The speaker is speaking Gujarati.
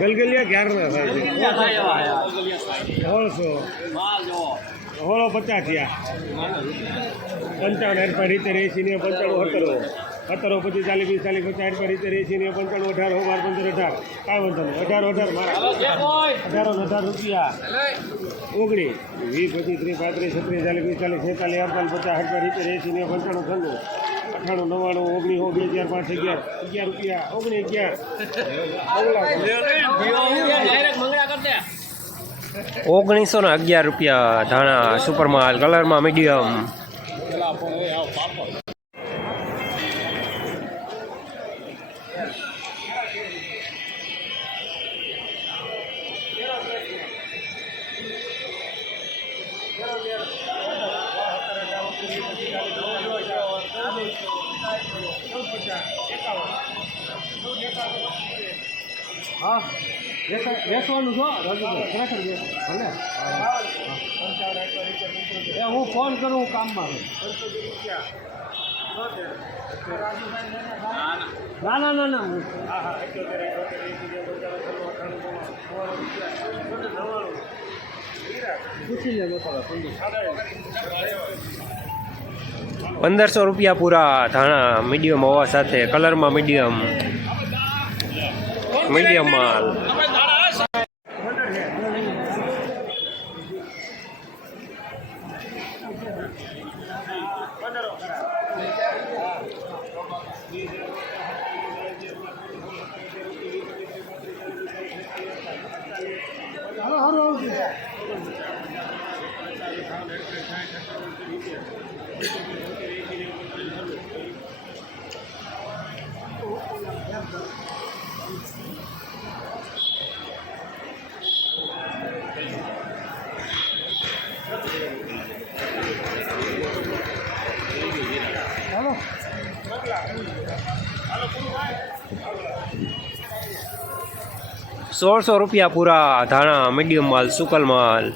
ગલગલિયા ક્યારના થાય સોળસો સોળો પચાસ થયા પંચાવન અઠપા રીતે એસી ને પંચાણું સત્તરો સત્તરો પચીસ ચાલીસ વીસ ચાલીસ પચાસ અઠપા રીતે એસી ને પંચાણું અઢાર બાર પંદર અઢાર કાંઈ વાંધો નહીં અઢાર અઢાર મારા અઢારો અઢાર રૂપિયા ઓગણીસ વીસ પચીસ ત્રીસ પાંત્રીસ છત્રીસ ચાલીસ વીસ ચાલીસ છેતાલીસ અડતાલીસ પચાસ અઠપા રીતે એસી ને પંચાણું ઠંડુ અઠાણું, નવ્વાણું ઓગણીસ બે હજાર પાંચ, અગિયાર અગિયાર રૂપિયા ઓગણીસ અગિયાર. ઓગણીસો ને અગિયાર રૂપિયા ધાણા સુપરમાલ કલરમાં મીડિયમ હા વેચવાનું છો? ખરેખર ભલે. એ હું ફોન કરું કામમાં ના ના ના ના પૂછી લે પંદરસો રૂપિયા પૂરા ધાણા મીડિયમ હોવા સાથે કલરમાં મીડિયમ. મીડિયમ માલ. સોળસો રૂપિયા પૂરા ધાણા મીડિયમ માલ સુકલ માલ.